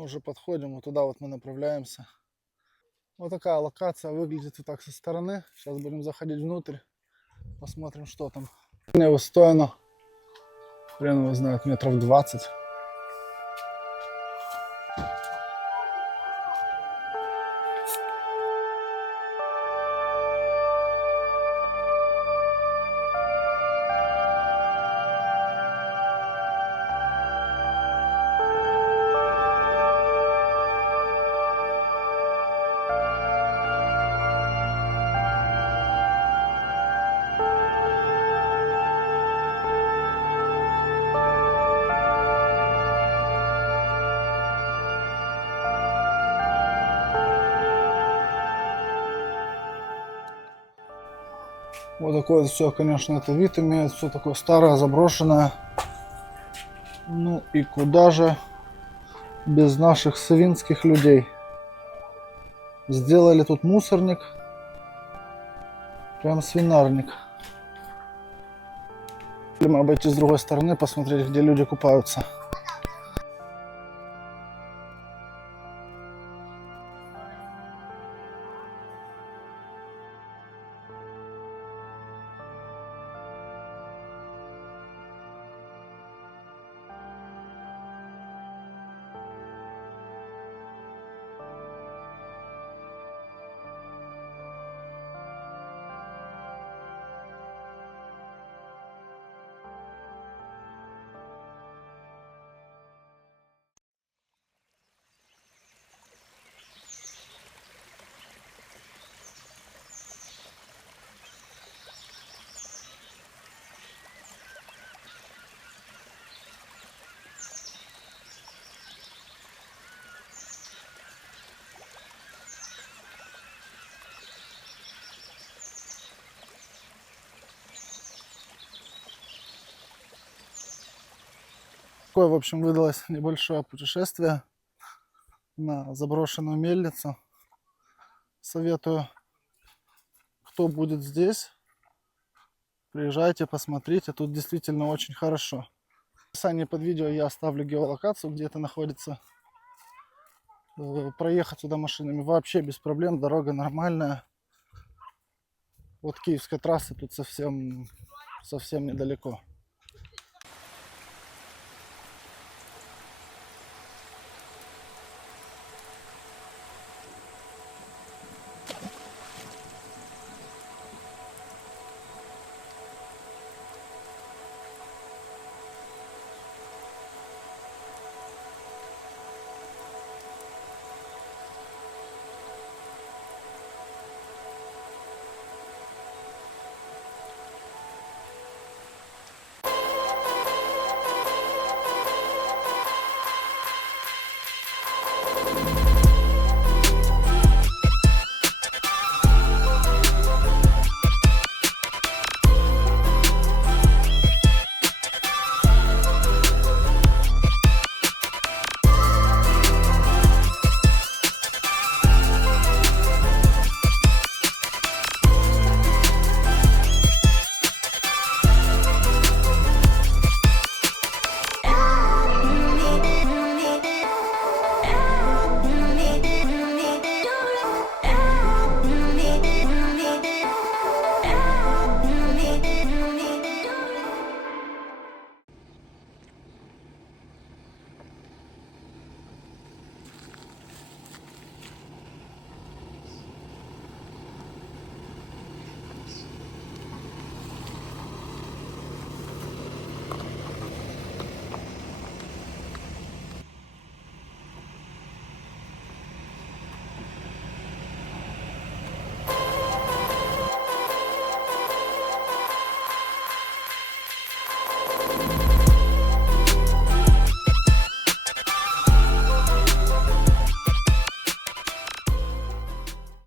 Мы уже подходим, вот туда вот мы направляемся. Вот такая локация выглядит вот так со стороны. Сейчас будем заходить внутрь, посмотрим, что там. Его стоено, хрен его знает, метров 20. Вот такое все, конечно, это вид имеет, все такое старое, заброшенное. Ну и куда же без наших свинских людей? Сделали тут мусорник, прям свинарник. Или мы обойти с другой стороны, посмотреть, где люди купаются. Такое, в общем, выдалось небольшое путешествие на заброшенную мельницу. Советую, кто будет здесь, приезжайте, посмотрите. Тут действительно очень хорошо. В описании под видео я оставлю геолокацию, где это находится. Проехать сюда машинами вообще без проблем, дорога нормальная. Вот Киевской трассы тут совсем недалеко.